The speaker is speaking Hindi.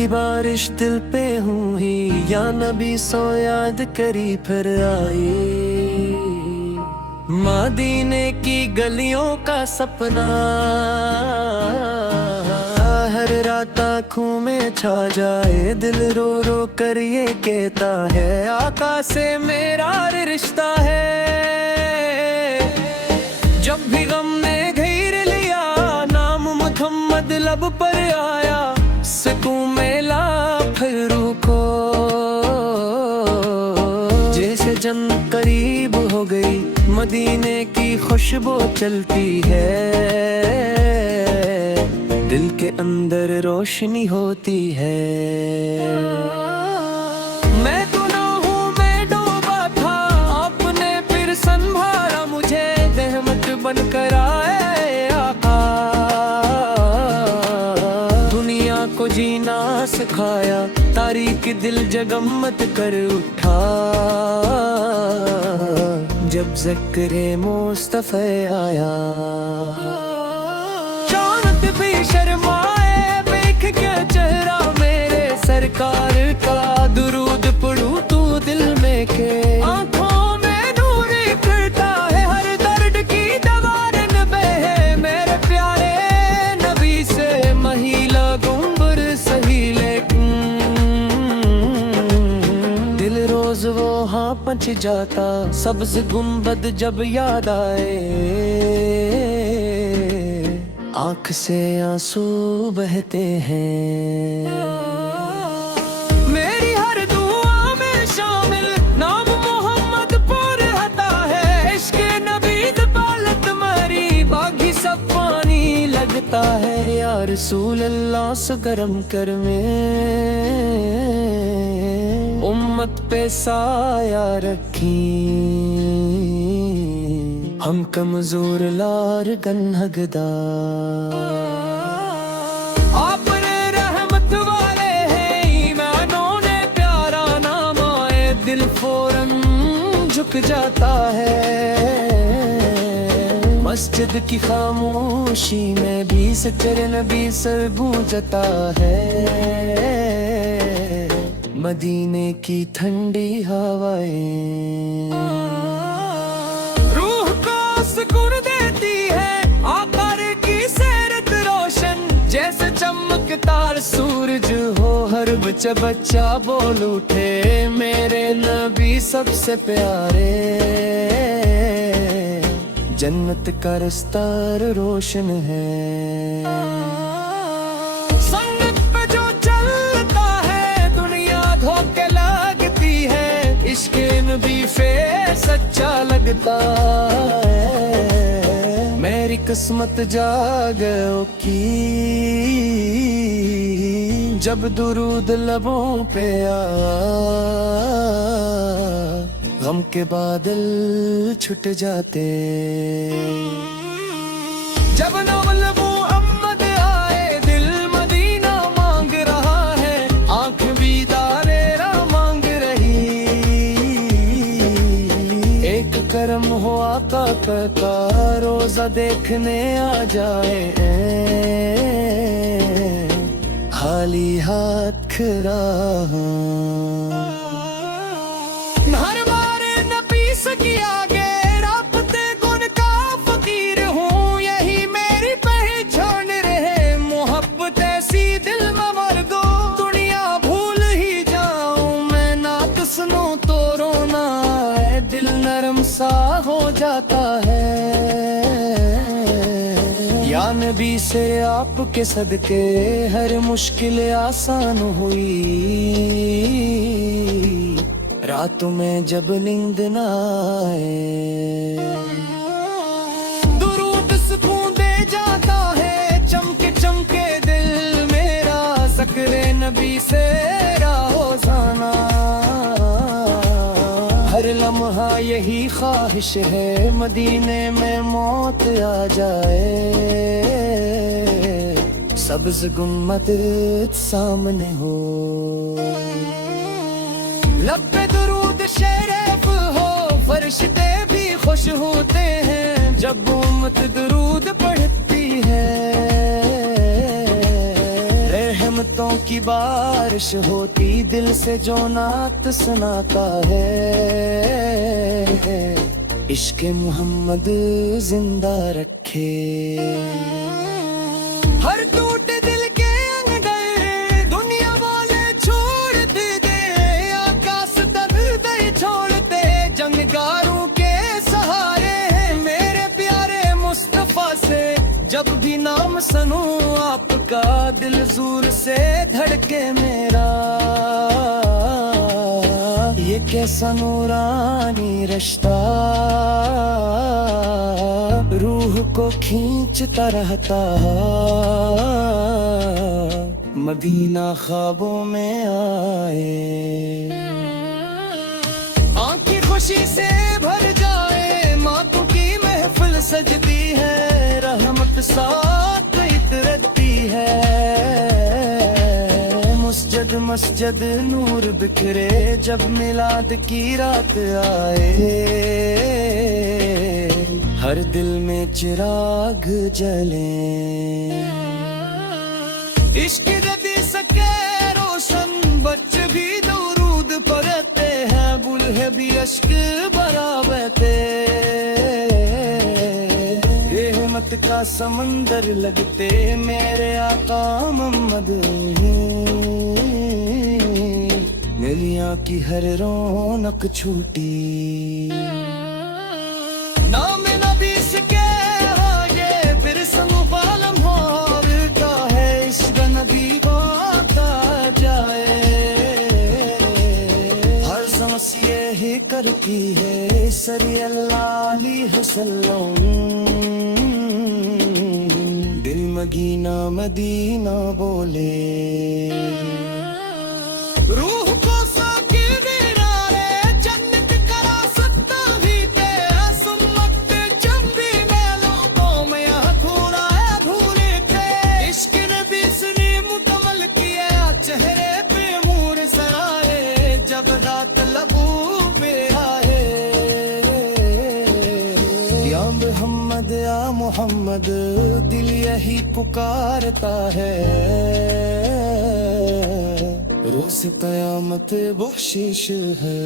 की बारिश दिल पे हुई, या नबी सो याद करी फिर आई। मदीने की गलियों का सपना हर रात आँखों में छा जाए, दिल रो रो कर ये कहता है आका से मेरा रिश्ता है। जब भी गम ने घेर लिया, नाम मुहम्मद लब पर आया, सुकून मिला फिर रूह को, जैसे जन्नत करीब हो गई, मदीने की खुशबू चलती है, दिल के अंदर रोशनी होती है। मैं गुनाहों में डूबा था, आपने फिर संभाला मुझे, रहमत बनकर आए आका, दुनिया को जीना सिखाया, तारीक दिल जगमत कर उठा, जब ज़िक्र मुस्तफ़ा आया। चाँद भी शर्माए देख के चेहरा मेरे सरकार का, दुरूद पढ़ूं तू दिल में के, आँखों में नूर करता है, हर दर्द की दवारन बहे, मेरे प्यारे नबी से महिला गुंबर सही, लेकिन दिल रोज वो हाँ पच जाता, सब्ज गुंबद जब याद आए, आँख से आंसू बहते हैं। मेरी हर दुआ में शामिल नाम मोहम्मद पर आता है, इश्क़ नबी दौलत मरी बागी सब पानी लगता है, या रसूल अल्लाह से करम कर में उम्मत पे साया रखी, हम कमजोर लार गन्हगदा, आपने रहमत वाले हैं, ईमानों ने प्यारा नाम आए, दिल फौरन झुक जाता है, मस्जिद की खामोशी में भी सच्चे नबी सर गूंजता है, मदीने की ठंडी हवाएं सुकून देती है, आकार की सेरत रोशन, जैसे चमकदार सूरज हो, हर बच्चा बोल उठे मेरे नबी सबसे प्यारे, जन्नत का रास्ता रोशन है। संगत पे जो चलता है दुनिया धोखे लगती है, इश्क़ नबी फिर सच्चा लगता है, मेरी किस्मत जागो की, जब दुरूद लबों पे आ, गम के बादल छुट जाते, जब नवल मुहम्मद आए, दिल मदीना मांग रहा है, आँख भी दारेरा मांग रही, एक करम हो आका का, रोजा देखने आ जाए, खाली हाथ खड़ा हर बारे नबी से किया गे, रापते गुन का फकीर हूँ, यही मेरी पहचान रहे, मोहब्बत ऐसी दिल में मर दो, दुनिया भूल ही जाऊं मैं, नात सुनूं तो रोना है, दिल नरम सा हो जाता है, या नबी से आपके सदके हर मुश्किल आसान हुई, रातों में जब नींद न आए, दुरूद सुकून दे जाता है, चमके चमके दिल मेरा, ज़िक्र नबी से रोज़ाना, हर लम्हा यही ख्वाहिश है, मदीने में मौत आ जाए, सब्ज़ गुम्मद सामने हो, लब पे दुरूद शरीफ हो, फरिश्ते भी खुश होते हैं, जब उम्मत दुरूद पढ़ती है, रहमतों की बारिश होती दिल से जो नात सुनाता है, इश्क मोहम्मद जिंदा रखे। हर टूटे दिल के अंदर दुनिया वाले छोड़ते दे, आकाश तर दे छोड़ते जंगगारों के सहारे। मेरे प्यारे मुस्तफा से जब भी नाम सुनूं आपका, दिल जोर से धड़के मेरा। ये कैसा नूरानी रिश्ता रूह को खींचता रहता, मदीना ख्वाबों में आए। आंखें खुशी से भर जाए, मातों की महफिल सजती है, रहमत साथ इतरती है। मस्जिद मस्जिद नूर बिखरे, जब मिलाद की रात आए, हर दिल में चिराग जले। इश्क रबी सके रोशन, बच्चे भी दुरूद पढ़ते हैं, बूढ़े भी अश्क बराबरते। रहमत का समंदर लगते मेरे आका मोहम्मद, मेरी आँख की हर रौनक छूटी। नाम नबी से के आगे फिर संपालम होता है, इश्क नबी को आता जाए। हर समस्या ही करती है सरी अल्लाह हसल्लम, दिल मदीना मदीना बोले। रूह को साकी दीनारे जन्नत करा सकता ही ते, सुम्मत चंबी मेलों को मैं अधूरा है भूले थे। इश्क नबी सुनी मुकम्मल किया, चेहरे पे नूर सराए, जब रात लबू पे आए। या मोहम्मद या मोहम्मद, दिल यही पुकारता है, रोज कयामत बख्शिश है।